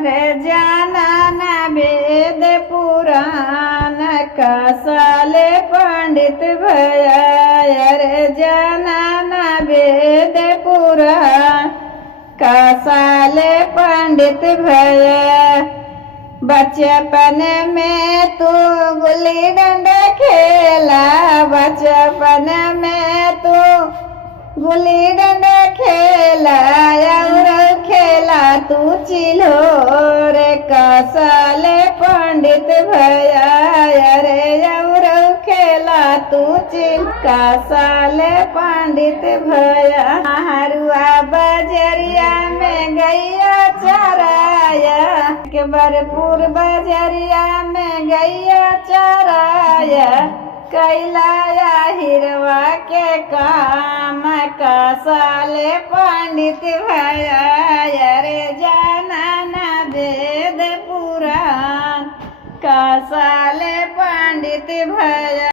अरे जाना ना वेद पुराण कसाले पंडित भया। अरे जाना ना वेद पुराण कसाले पंडित भया। बचपन में तू गुल्ली डंडा खेला, बचपन में तू गुल्ली डंडा खेला और खेला तू चिल्होर कसाले पंडित भया। अरे और खेला तू चिल कसाले पंडित भया। हरुआ बजरिया में गैया चराया, के भरपूर बजरिया में गैया चराया। कैलाया हिरवा के काम कसाले पंडित भया। अरे जाना ना वेद पुराण कसाले